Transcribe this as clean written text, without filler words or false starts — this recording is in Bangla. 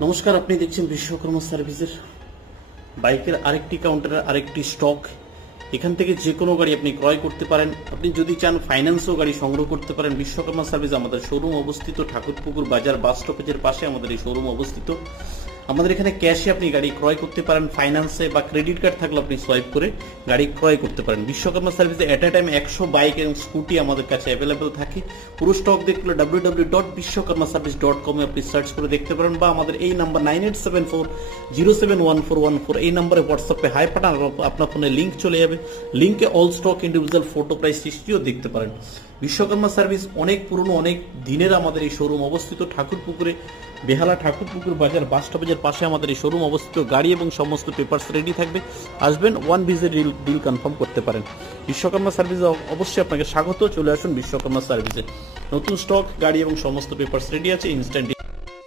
নমস্কার, আপনি দেখছেন বিশ্বকর্মা সার্ভিসের বাইকের আরেকটি কাউন্টারের আরেকটি স্টক। এখান থেকে যে কোনো গাড়ি আপনি ক্রয় করতে পারেন। আপনি যদি চান ফাইন্যান্সও গাড়ি সংগ্রহ করতে পারেন। বিশ্বকর্মা সার্ভিস আমাদের শোরুম অবস্থিত ঠাকুরপুকুর বাজার বাস স্টপেজের পাশে আমাদের এই শোরুম অবস্থিত। আমাদের এখানে ক্যাশে আপনি গাড়ি ক্রয় করতে পারেন, ফাইন্যান্সে বা ক্রেডিট কার্ড থাকলে আপনি সোয়াইপ করে গাড়ি ক্রয় করতে পারেন। বিশ্বকর্মা সার্ভিসে এট এ টাইম 100 বাইক এবং স্কুটি আমাদের কাছে অ্যাভেলেবেল থাকে। পুরো স্টক দেখলে www.bishwakarmaservice.com এ আপনি সার্চ করে দেখতে পারেন, বা আমাদের এই নাম্বার 9874071414 এই নাম্বারে হোয়াটসঅ্যাপে হাই পাঠান, আপনার ফোনে লিঙ্ক চলে যাবে। লিঙ্কে all stock, individual photo, price হিস্ট্রিও দেখতে পারেন। বিশ্বকর্মা সার্ভিস অনেক পুরনো, অনেক দিনের আমাদের এই শোরুম অবস্থিত ঠাকুরপুকুরে, বেহালা ঠাকুরপুকুর বাজার বাস স্টপেজের পাশে আমাদের এই শোরুম অবস্থিত। গাড়ি এবং সমস্ত পেপারস রেডি থাকবে, আসবেন, ওয়ান ভিজিট ডিল কনফার্ম করতে পারেন। বিশ্বকর্মা সার্ভিসে অবশ্যই আপনাকে স্বাগত। চলে আসুন বিশ্বকর্মা সার্ভিসে। নতুন স্টক, গাড়ি এবং সমস্ত পেপারস রেডি আছে, ইনস্ট্যান্ট